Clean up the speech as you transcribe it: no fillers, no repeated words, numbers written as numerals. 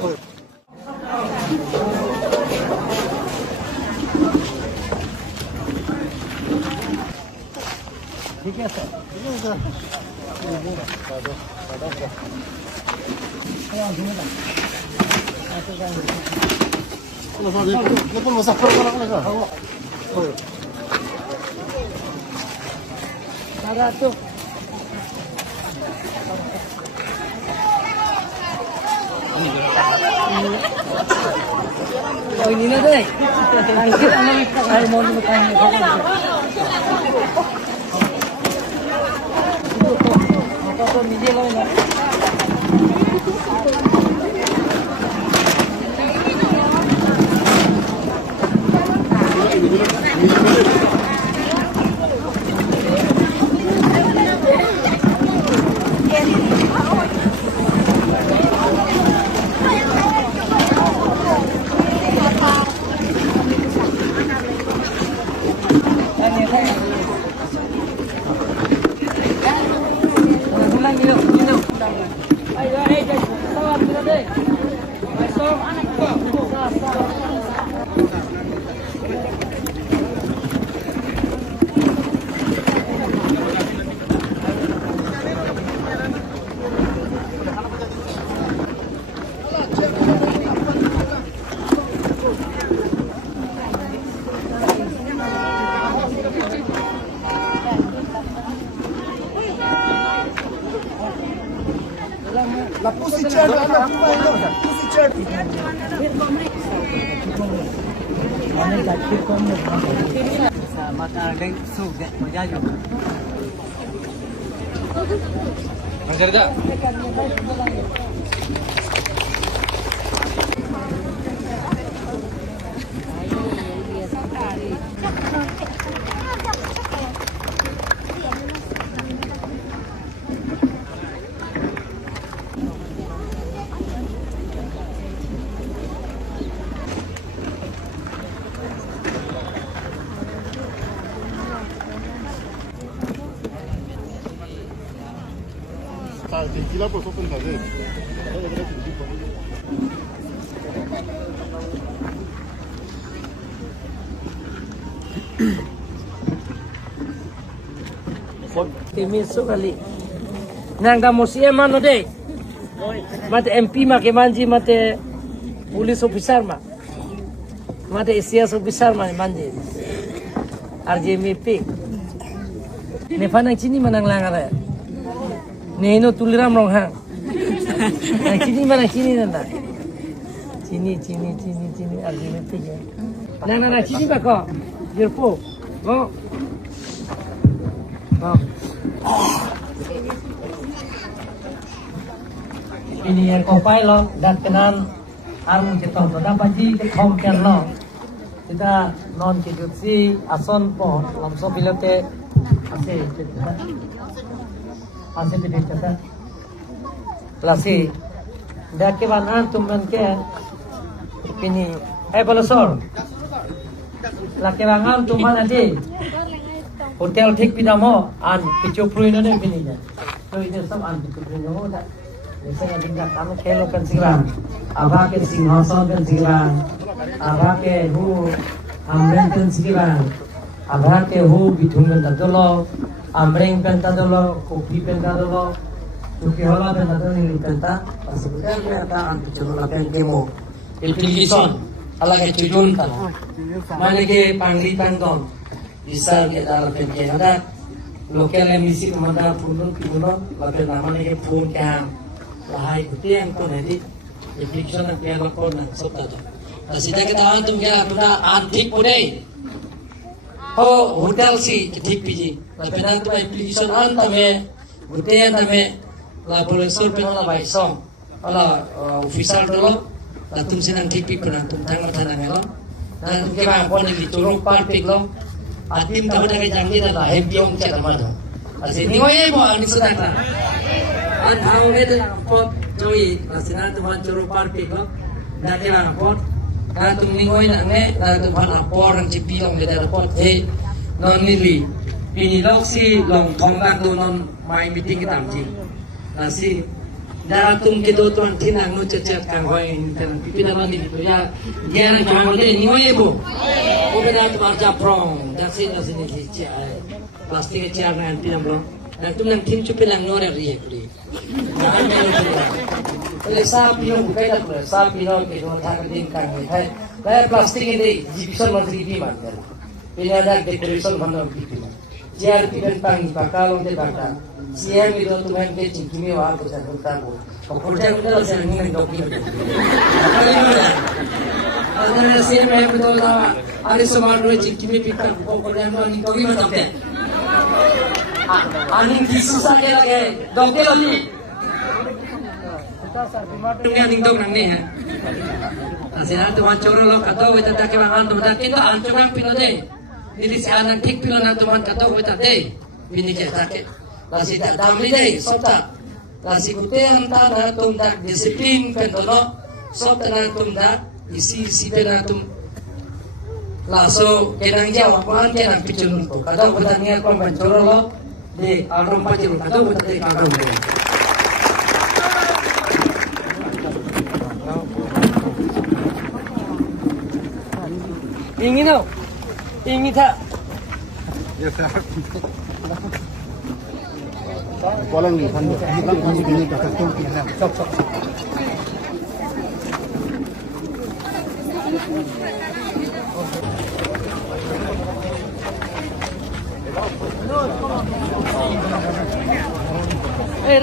ठीक है सर लेकिन Muzaffarpur tuh oh ini na deh langkit ano ay mo mo tayo apa media lo na La pussy chair, pussy chair. Mata ada suh deh, berjaya. Anjar dah. Gila por sopan tadi. Timis sekali. Nang kamu siapa mana deh? Mate MP mak kemanji mate police officer mak. Mate SIS officer mak manji. RJMP. Nefanang cini manang langar. Neno tuliram rong hang. Cini mana cini nanda? Cini RJMP ya. Nana cini bako. Jerpo. Oh. Oh. Ini yang kopai lo dan kenan arung kita pada pagi kekompian lo kita non kejutsi ason po lamso pilote ase tidak cerita lasi dah kebanan tumen ke ini balosor laki bangan tuman adi hotel ठीक pidamo an pichopruino ne pininya तो इधर सब an pichopruino होता जैसे अधिकार कामे खेलो kan sigrang aba ke singhasana kan sigrang aba ke hu amreng kan sigrang aba ke hu bithung kan tadolo amreng kan tadolo kopi kan tadolo tuki hola kan tadolo ni kanta pasibukkan mereka an pichopruino kan kemo application ala ke tudun kan mane ke pangli pangdon bisa kita lakukan ada lokal emisi kemana puno lakukan namanya ke phone cam lahai itu yang kau nanti application yang kau lakukan sebab itu. Sehingga kita tuh kita punya antik pudai. Oh hotel sih antik piji. Lakukan itu application antame hotel antame lah boleh sur penol lah baisong. Kalau official dulu, lah tuh sih antik pi pernah tuh tanggal tanah melo. Dan kita pun ini turun parpik lo. Atim tahu nak janji dah happy om cakap mana. Asyik ni wajib buat ni sudah tak. Tahu itu pot joy, asyik tu buat juru parpik lo. Dah kira pot. Dah tu ni nak ne, dah tu buat apa orang cipi orang beda pot. Non nili. Ini lok si long thongkan tu non main meeting kita amci. Asyik Datum kita tuan tinang nu cecet kang hoi pipina mandi ya dia nang kang hoi ni hoi bu ubeda tu marja prong dasi ni cia plastik cia nang pinam bro dan tu nang tim cupi nang nore rie kuri oleh sa pino bukai dah pula sa pino ke dua thang din kang hoi hai lai plastik ini jipson masih di mana pina ada decoration bandar di pina cia pikan pang pakalong te bakal siang itu tuh main ke cingkimi wah tu saya tahu. Kerja kita lah siang ini dokter. Ada siang main betul lah. Ada semua dua cingkimi pikir kerja itu dokter macam tu. Aning kisu saja lagi dokter lagi. Tunggu aning dok nang ni ha. Asyik tu macam orang lo kata kita tak kebangan tu kita anjuran pino deh. Jadi sekarang tik pino nak tu macam kata kita deh. Bini kita tak. Lasi tak dami deh, sota. Lasi kutehan tanah tundak disiplin pentono, sota na tundak isi penatum. Laso kenang jawab pan kenang picun tu. Kadang bertanya kau mencuri lo di alrum pacil, kadang bertanya alrum. Ingin tau, ingin tak? Ya tak. Walang hando, hindi bini kakatong kina. Sok. Eh,